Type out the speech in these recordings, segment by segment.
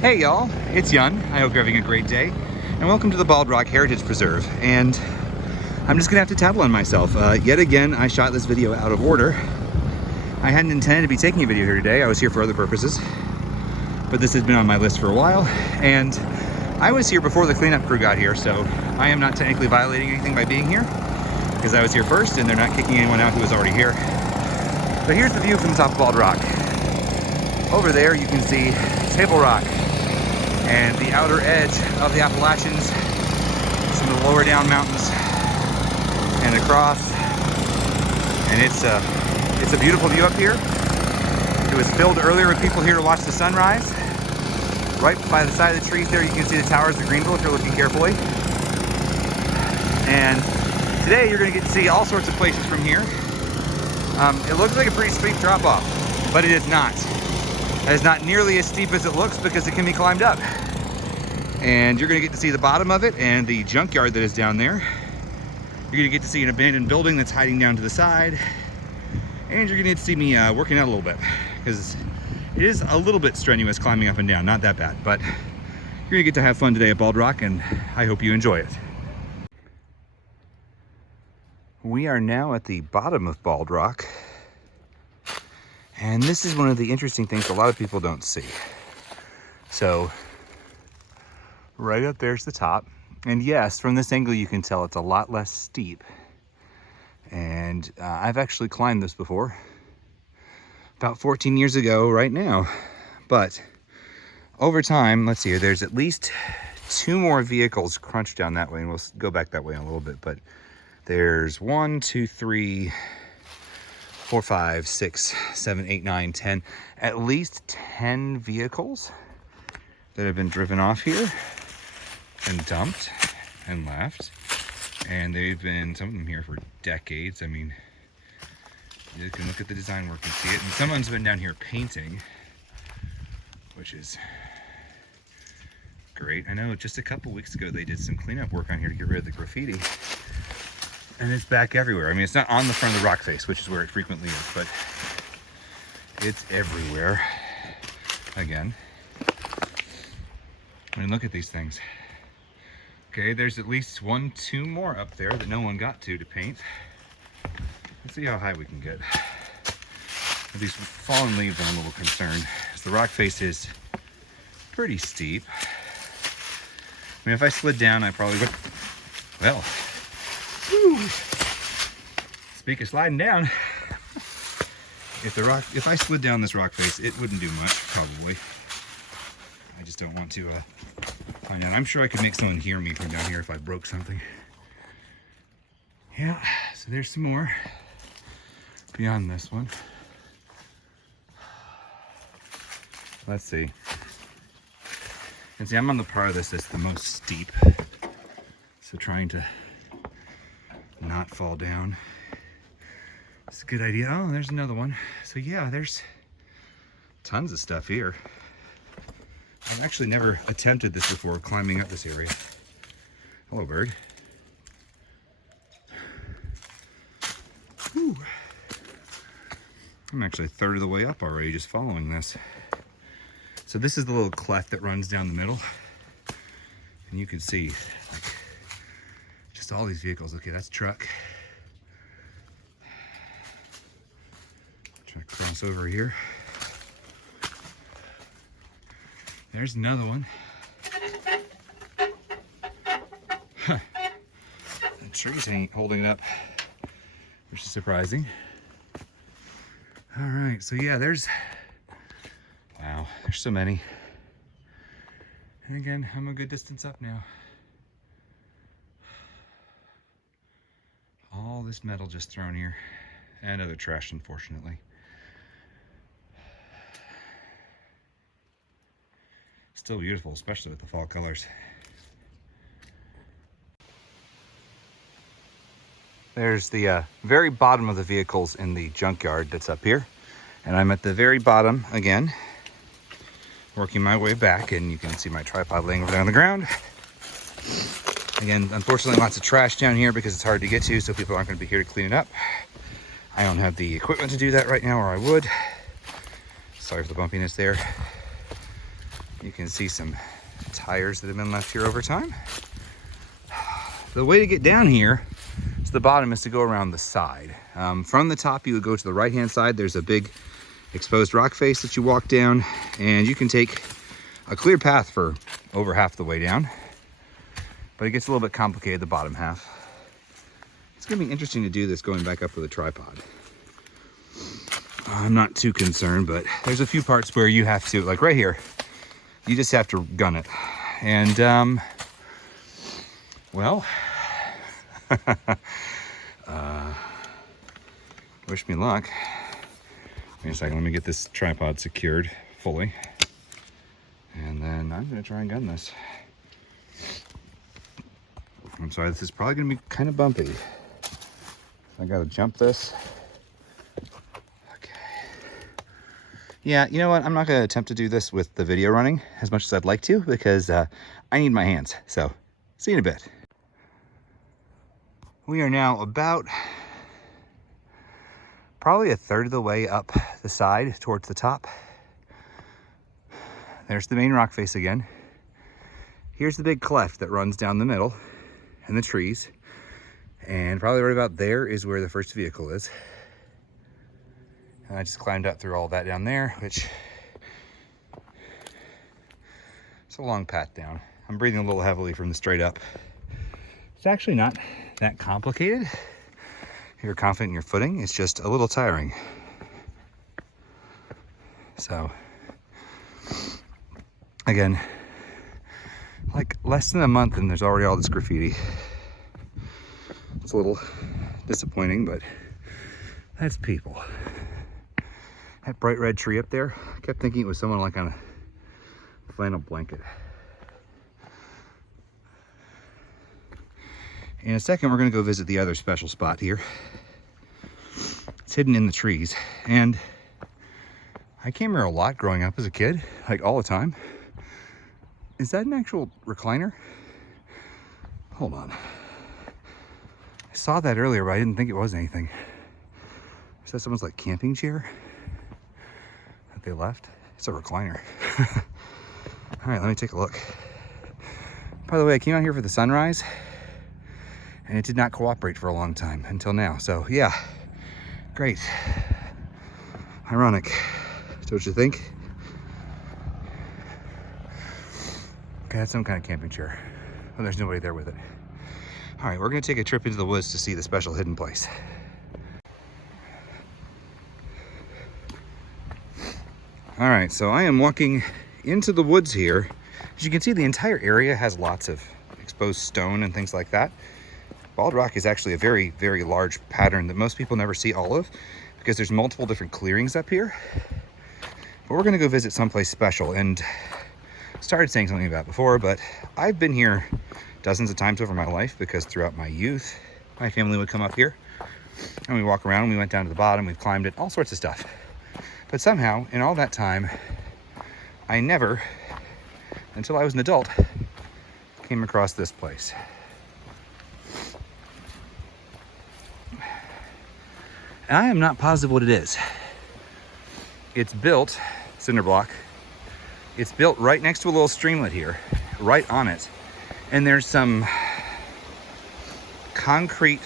Hey y'all, it's Yun. I hope you're having a great day, and welcome to the Bald Rock Heritage Preserve. And I'm just gonna have to tattle on myself. Yet again, I shot this video out of order. I hadn't intended to be taking a video here today. I was here for other purposes, but this has been on my list for a while, and I was here before the cleanup crew got here, so I am not technically violating anything by being here, because I was here first, and they're not kicking anyone out who was already here. But here's the view from the top of Bald Rock. Over there, you can see Table Rock and the outer edge of the Appalachians, some of the lower down mountains, and across. And it's a beautiful view up here. It was filmed earlier with people here to watch the sunrise. Right by the side of the trees there, you can see the towers of Greenville if you're looking carefully. And today you're going to get to see all sorts of places from here. It looks like a pretty steep drop off, but it is not. It is not nearly as steep as it looks because it can be climbed up. And you're gonna get to see the bottom of it and the junkyard that is down there. You're gonna get to see an abandoned building that's hiding down to the side. And you're gonna get to see me working out a little bit, because it is a little bit strenuous climbing up and down, not that bad, but you're gonna get to have fun today at Bald Rock, and I hope you enjoy it. We are now at the bottom of Bald Rock. And this is one of the interesting things a lot of people don't see. So, right up there's the top. And yes, from this angle you can tell it's a lot less steep. And I've actually climbed this before. About 14 years ago right now. But over time, let's see here, there's at least 2 more vehicles crunched down that way. And we'll go back that way in a little bit. But there's 1, 2, 3... 4, 5, 6, 7, 8, 9, 10, at least 10 vehicles that have been driven off here and dumped and left. And they've been, some of them here for decades. I mean, you can look at the design work and see it. And someone's been down here painting, which is great. I know just a couple weeks ago they did some cleanup work on here to get rid of the graffiti. And it's back everywhere. I mean, it's not on the front of the rock face, which is where it frequently is, but it's everywhere. Again. I mean, look at these things. Okay, there's at least 1, 2 more up there that no one got to paint. Let's see how high we can get. These fallen leaves, I'm a little concerned, because the rock face is pretty steep. I mean, if I slid down, I probably would, well, woo. Speak of sliding down, if I slid down this rock face, it wouldn't do much, probably. I just don't want to find out. I'm sure I could make someone hear me from down here if I broke something. Yeah, so there's some more beyond this one. Let's see. And see, I'm on the part of this that's the most steep, so trying to not fall down. It's a good idea. Oh, there's another one. So yeah, there's tons of stuff here. I've actually never attempted this before, climbing up this area. Hello, bird. Whew. I'm actually a third of the way up already just following this. So this is the little cleft that runs down the middle. And you can see, like, just all these vehicles. Okay, that's a truck. Try to cross over here. There's another one. Huh. The trees ain't holding it up, which is surprising. All right, so yeah, there's so many. And again, I'm a good distance up now. All this metal just thrown here, and other trash, unfortunately. Still beautiful, especially with the fall colors. There's the very bottom of the vehicles in the junkyard that's up here. And I'm at the very bottom again, working my way back, and you can see my tripod laying over there on the ground. Again, unfortunately, lots of trash down here because it's hard to get to, so people aren't going to be here to clean it up. I don't have the equipment to do that right now, or I would. Sorry for the bumpiness there. You can see some tires that have been left here over time. The way to get down here to the bottom is to go around the side. From the top, you would go to the right-hand side. There's a big exposed rock face that you walk down, and you can take a clear path for over half the way down, but it gets a little bit complicated the bottom half. It's gonna be interesting to do this going back up with a tripod. I'm not too concerned, but there's a few parts where you have to, like right here, you just have to gun it. And, well, wish me luck. Wait a second, let me get this tripod secured fully. And then I'm gonna try and gun this. I'm sorry, this is probably gonna be kind of bumpy. I gotta jump this. Okay. Yeah, you know what? I'm not gonna attempt to do this with the video running as much as I'd like to, because I need my hands. So, see you in a bit. We are now about probably a third of the way up the side towards the top. There's the main rock face again. Here's the big cleft that runs down the middle and the trees. And probably right about there is where the first vehicle is. And I just climbed up through all that down there, which it's a long path down. I'm breathing a little heavily from the straight up. It's actually not that complicated. If you're confident in your footing, it's just a little tiring. So, again, like less than a month and there's already all this graffiti. It's a little disappointing, but that's people. That bright red tree up there, I kept thinking it was someone like on a flannel blanket. In a second, we're gonna go visit the other special spot here. It's hidden in the trees, and I came here a lot growing up as a kid, like all the time. Is that an actual recliner? Hold on. I saw that earlier, but I didn't think it was anything. Is that someone's like camping chair that they left? It's a recliner. All right, let me take a look. By the way, I came out here for the sunrise, and it did not cooperate for a long time until now. So yeah, great. Ironic, don't you think? Okay, that's some kind of camping chair. Oh, there's nobody there with it. All right, we're gonna take a trip into the woods to see the special hidden place. All right, so I am walking into the woods here. As you can see, the entire area has lots of exposed stone and things like that. Bald rock is actually a very, very large pattern that most people never see all of, because there's multiple different clearings up here. But we're gonna go visit someplace special, and started saying something about it before, but I've been here dozens of times over my life, because throughout my youth, my family would come up here and we walk around. We went down to the bottom, we've climbed it, all sorts of stuff. But somehow, in all that time, I never, until I was an adult, came across this place. And I am not positive what it is. It's built, cinder block, it's built right next to a little streamlet here, right on it. And there's some concrete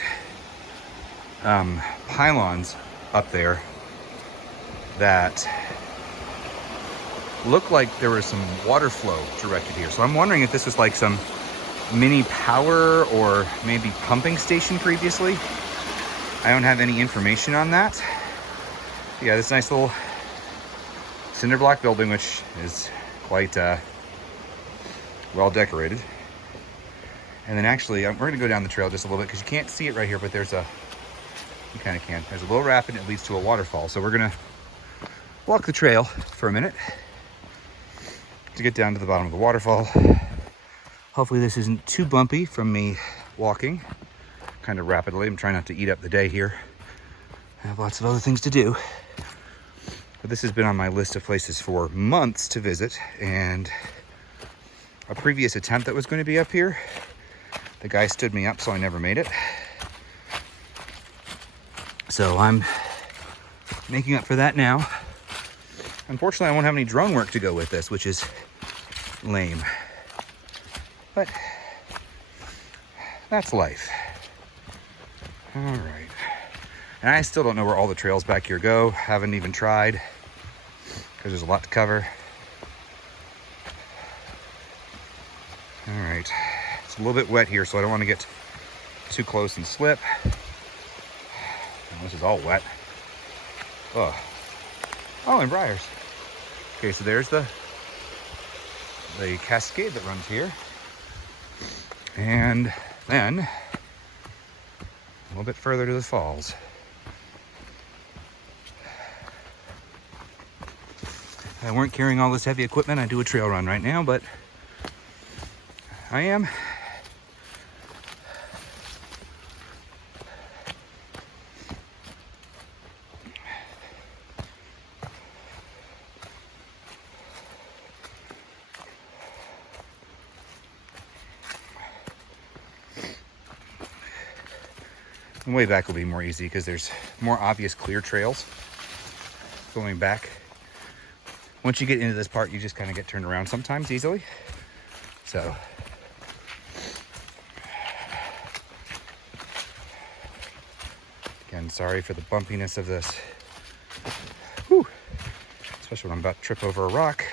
pylons up there that look like there was some water flow directed here. So I'm wondering if this was like some mini power or maybe pumping station previously. I don't have any information on that. Yeah, this nice little cinder block building, which is quite well decorated. And then actually, we're gonna go down the trail just a little bit, because you can't see it right here, but there's a, you kind of can. There's a little rapid and it leads to a waterfall. So we're gonna walk the trail for a minute to get down to the bottom of the waterfall. Hopefully this isn't too bumpy from me walking kind of rapidly. I'm trying not to eat up the day here. I have lots of other things to do. But this has been on my list of places for months to visit, and a previous attempt that was going to be up here, the guy stood me up, so I never made it. So I'm making up for that now. Unfortunately, I won't have any drone work to go with this, which is lame. But that's life. All right. And I still don't know where all the trails back here go. Haven't even tried because there's a lot to cover. All right. It's a little bit wet here, so I don't want to get too close and slip. Oh, this is all wet. Oh, and briars. Okay, so there's the cascade that runs here. And then a little bit further to the falls. If I weren't carrying all this heavy equipment, I'd do a trail run right now, but I am. The way back will be more easy because there's more obvious clear trails going back. Once you get into this part, you just kind of get turned around sometimes easily. So again, sorry for the bumpiness of this. Whew. Especially when I'm about to trip over a rock.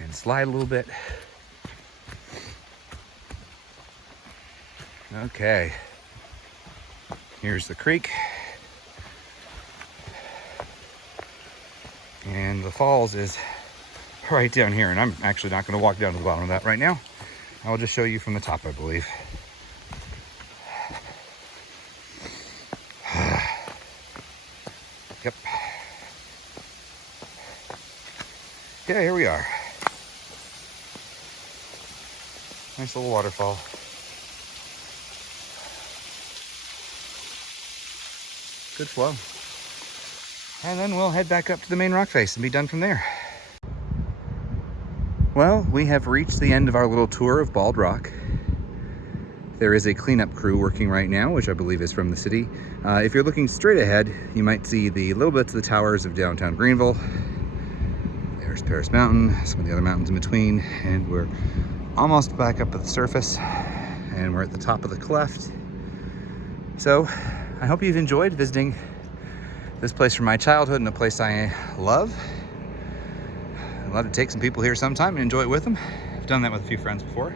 And slide a little bit. Okay, here's the creek, and the falls is right down here, and I'm actually not going to walk down to the bottom of that right now. I'll just show you from the top, I believe. Yep. Yeah, here we are. Nice little waterfall. Good flow. And then we'll head back up to the main rock face and be done from there. Well, we have reached the end of our little tour of Bald Rock. There is a cleanup crew working right now, which I believe is from the city. If you're looking straight ahead, you might see the little bits of the towers of downtown Greenville. There's Paris Mountain, some of the other mountains in between, and we're almost back up at the surface, and we're at the top of the cleft. So, I hope you've enjoyed visiting this place from my childhood and a place I love. I'd love to take some people here sometime and enjoy it with them. I've done that with a few friends before.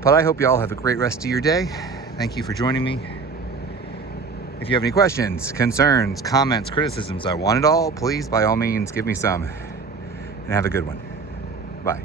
But I hope you all have a great rest of your day. Thank you for joining me. If you have any questions, concerns, comments, criticisms, I want it all. Please, by all means, give me some. And have a good one. Bye.